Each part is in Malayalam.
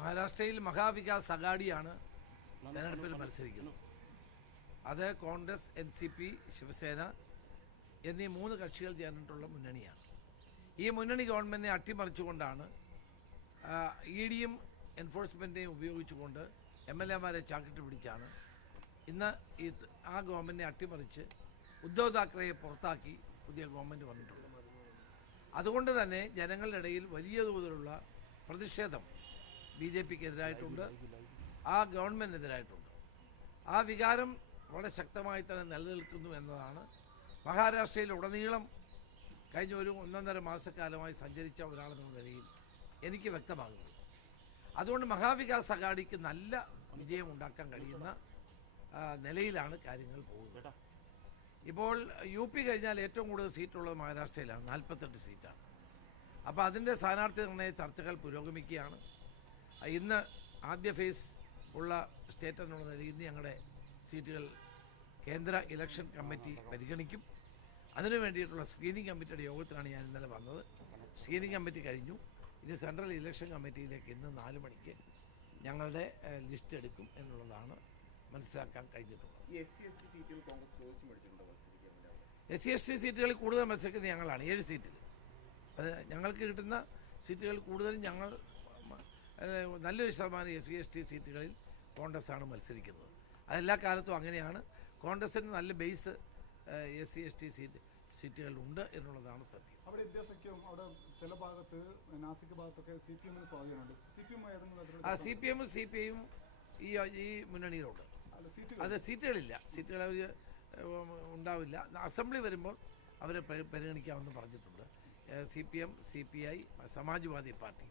മഹാരാഷ്ട്രയിൽ മഹാവികാസ് അഗാഡിയാണ് തെരഞ്ഞെടുപ്പിൽ മത്സരിക്കുന്നത്. അത് കോൺഗ്രസ്, NCP, ശിവസേന എന്നീ 3 കക്ഷികൾ ചേർന്നിട്ടുള്ള മുന്നണിയാണ്. ഈ മുന്നണി ഗവൺമെൻറ്റിനെ അട്ടിമറിച്ചുകൊണ്ടാണ് EDയും എൻഫോഴ്സ്മെൻറ്റിനെയും ഉപയോഗിച്ചുകൊണ്ട് MLAമാരെ ചാക്കിട്ട് പിടിച്ചാണ് ഇന്ന് ആ ഗവൺമെൻറ്റിനെ അട്ടിമറിച്ച് ഉദ്ധവ് താക്കറെയെ പുറത്താക്കി പുതിയ ഗവൺമെൻറ് വന്നിട്ടുള്ളത്. അതുകൊണ്ട് തന്നെ ജനങ്ങളുടെ ഇടയിൽ വലിയ തോതിലുള്ള പ്രതിഷേധം BJPക്കെതിരായിട്ടുണ്ട്, ആ ഗവൺമെൻറ്റിനെതിരായിട്ടുണ്ട്. ആ വികാരം വളരെ ശക്തമായി തന്നെ നിലനിൽക്കുന്നു എന്നതാണ് മഹാരാഷ്ട്രയിൽ ഉടനീളം കഴിഞ്ഞ ഒരു 1.5 മാസക്കാലമായി സഞ്ചരിച്ച ഒരാളെന്ന നിലയിൽ എനിക്ക് വ്യക്തമാകുന്നത്. അതുകൊണ്ട് മഹാവികാസ് അഗാഡിക്ക് നല്ല വിജയം ഉണ്ടാക്കാൻ കഴിയുന്ന നിലയിലാണ് കാര്യങ്ങൾ പോകുന്നത്. ഇപ്പോൾ UP കഴിഞ്ഞാൽ ഏറ്റവും കൂടുതൽ സീറ്റുള്ളത് മഹാരാഷ്ട്രയിലാണ്, 48 സീറ്റാണ്. അപ്പോൾ അതിൻ്റെ സ്ഥാനാർത്ഥി നിർണയ ചർച്ചകൾ പുരോഗമിക്കുകയാണ്. ഇന്ന് ആദ്യ ഫേസ് ഉള്ള സ്റ്റേറ്റ് എന്നുള്ള നിലയിൽ ഇന്ന് ഞങ്ങളുടെ സീറ്റുകൾ കേന്ദ്ര ഇലക്ഷൻ കമ്മിറ്റി പരിഗണിക്കും. അതിനു വേണ്ടിയിട്ടുള്ള സ്ക്രീനിങ് കമ്മിറ്റിയുടെ യോഗത്തിലാണ് ഞാൻ ഇന്നലെ വന്നത്. സ്ക്രീനിങ് കമ്മിറ്റി കഴിഞ്ഞു. ഇനി സെൻട്രൽ ഇലക്ഷൻ കമ്മിറ്റിയിലേക്ക് ഇന്ന് 4 മണിക്ക് ഞങ്ങളുടെ ലിസ്റ്റ് എടുക്കും എന്നുള്ളതാണ് മനസ്സിലാക്കാൻ കഴിഞ്ഞിട്ടുള്ളത്. SC/ST സീറ്റുകളിൽ കൂടുതൽ മത്സരിക്കുന്നത് ഞങ്ങളാണ്, 7 സീറ്റിൽ. അത് ഞങ്ങൾക്ക് കിട്ടുന്ന സീറ്റുകൾ കൂടുതലും ഞങ്ങൾ നല്ലൊരു ശതമാനം SC/ST സീറ്റുകളിൽ കോൺഗ്രസ്സാണ് മത്സരിക്കുന്നത്. അതെല്ലാ കാലത്തും അങ്ങനെയാണ്. കോൺഗ്രസിന് നല്ല ബേസ് SC/ST സീറ്റുകളുണ്ട് എന്നുള്ളതാണ് സത്യം. അവിടെ ഇന്ത്യ അവിടെ ചില ഭാഗത്ത് നാസിക് ഭാഗത്തൊക്കെ CPM-ന് സ്വാധീനമുണ്ട്. CPM-ഉം CPI-യും ഈ മുന്നണിയിലുണ്ട്. അത് സീറ്റുകളില്ല, സീറ്റുകൾ അവർ ഉണ്ടാവില്ല. അസംബ്ലി വരുമ്പോൾ അവരെ പരിഗണിക്കാമെന്ന് പറഞ്ഞിട്ടുണ്ട്. CPM, CPI, സമാജ്വാദി പാർട്ടി,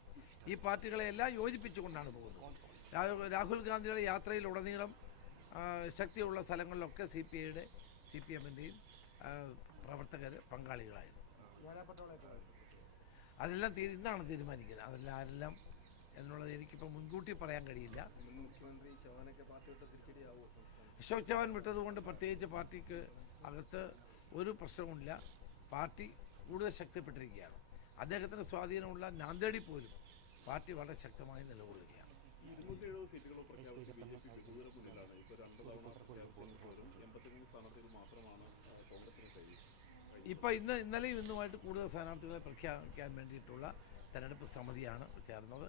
ഈ പാർട്ടികളെ എല്ലാം യോജിപ്പിച്ചുകൊണ്ടാണ് പോകുന്നത്. രാഹുൽ ഗാന്ധിയുടെ യാത്രയിലുടനീളം ശക്തിയുള്ള സ്ഥലങ്ങളിലൊക്കെ CPI-യുടെ CPM-ൻ്റെയും പ്രവർത്തകർ പങ്കാളികളായിരുന്നു. അതെല്ലാം ഇന്നാണ് തീരുമാനിക്കുന്നത്. അതെല്ലാം ആരെല്ലാം എന്നുള്ളത് എനിക്കിപ്പോൾ മുൻകൂട്ടി പറയാൻ കഴിയില്ല. അശോക് ചവാൻ വിട്ടതുകൊണ്ട് പ്രത്യേകിച്ച് പാർട്ടിക്ക് അകത്ത് ഒരു പ്രശ്നവുമില്ല. പാർട്ടി കൂടുതൽ ശക്തിപ്പെട്ടിരിക്കുകയാണ്. അദ്ദേഹത്തിന് സ്വാധീനമുള്ള നാന്ദേടി പോലും പാർട്ടി വളരെ ശക്തമായി നിലകൊള്ളുകയാണ്. ഇപ്പോൾ ഇന്നലെയും ഇന്നുമായിട്ട് കൂടുതൽ സ്ഥാനാർത്ഥികളെ പ്രഖ്യാപിക്കാൻ വേണ്ടിയിട്ടുള്ള തെരഞ്ഞെടുപ്പ് സമിതിയാണ് ചേർന്നത്.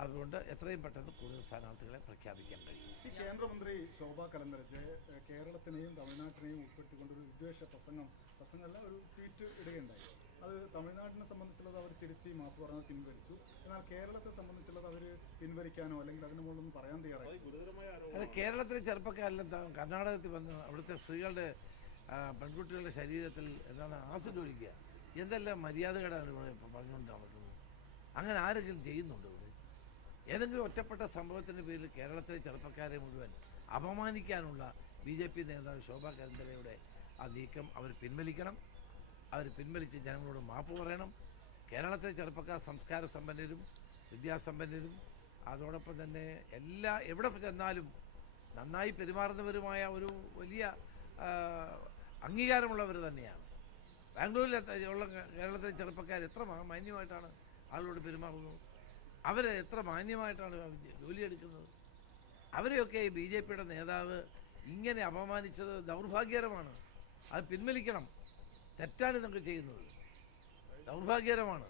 അതുകൊണ്ട് എത്രയും പെട്ടെന്ന് കൂടുതൽ സ്ഥാനാർത്ഥികളെ പ്രഖ്യാപിക്കാൻ കഴിയും. കേന്ദ്രമന്ത്രി ശോഭാ കരന്ദരജ് കേരളത്തിനെയും തമിഴ്നാട്ടിനെയും ഉൾപ്പെടുത്തിക്കൊണ്ടൊരു വിദ്വേഷ പ്രസംഗമല്ല ഒരു ട്വീറ്റ് ഇടുകയുണ്ടായി. അത് തമിഴ്നാട്ടിനെ സംബന്ധിച്ചുള്ളത് അവർ തിരുത്തി മാപ്പ് പറഞ്ഞത് പിൻവലിച്ചു. എന്നാൽ കേരളത്തെ സംബന്ധിച്ചുള്ളത് അവർ പിൻവലിക്കാനോ അല്ലെങ്കിൽ അതിന് മുകളിലൊന്നും പറയാൻ തയ്യാറായി. കേരളത്തിലെ ചെറുപ്പക്കാരെല്ലാം കർണാടകത്തിൽ വന്ന് അവിടുത്തെ സ്ത്രീകളുടെ പെൺകുട്ടികളുടെ ശരീരത്തിൽ എന്താണ് ആസിഡ് ഒഴിക്കുക, എന്തെല്ലാം മര്യാദകളാണ് ഇവിടെ പറഞ്ഞുകൊണ്ട് നടക്കുന്നത്. അങ്ങനെ ആരെങ്കിലും ചെയ്യുന്നുണ്ടോ ഇവിടെ? ഏതെങ്കിലും ഒറ്റപ്പെട്ട സംഭവത്തിൻ്റെ പേരിൽ കേരളത്തിലെ ചെറുപ്പക്കാരെ മുഴുവൻ അപമാനിക്കാനുള്ള BJP നേതാവ് ശോഭാ കരന്ദരയുടെ ആ നീക്കം അവർ പിൻവലിക്കണം. അവർ പിൻവലിച്ച് ജനങ്ങളോട് മാപ്പ് പറയണം. കേരളത്തിലെ ചെറുപ്പക്കാർ സംസ്കാര സമ്പന്നരും വിദ്യാസമ്പന്നരും അതോടൊപ്പം തന്നെ എവിടെ ചെന്നാലും നന്നായി പെരുമാറുന്നവരുമായ ഒരു വലിയ അംഗീകാരമുള്ളവർ തന്നെയാണ്. ബാംഗ്ലൂരിൽ ഉള്ള കേരളത്തിലെ ചെറുപ്പക്കാർ എത്ര മാന്യമായിട്ടാണ് ആളുകളോട് പെരുമാറുന്നത്. അവരെ എത്ര മാന്യമായിട്ടാണ് ജോലിയെടുക്കുന്നത്. അവരെയൊക്കെ BJPയുടെ നേതാവ് ഇങ്ങനെ അപമാനിച്ചത് ദൗർഭാഗ്യകരമാണ്. അത് പിൻവലിക്കണം. തെറ്റാണ് ഇതൊക്കെ ചെയ്യുന്നത്, ദൗർഭാഗ്യകരമാണ്.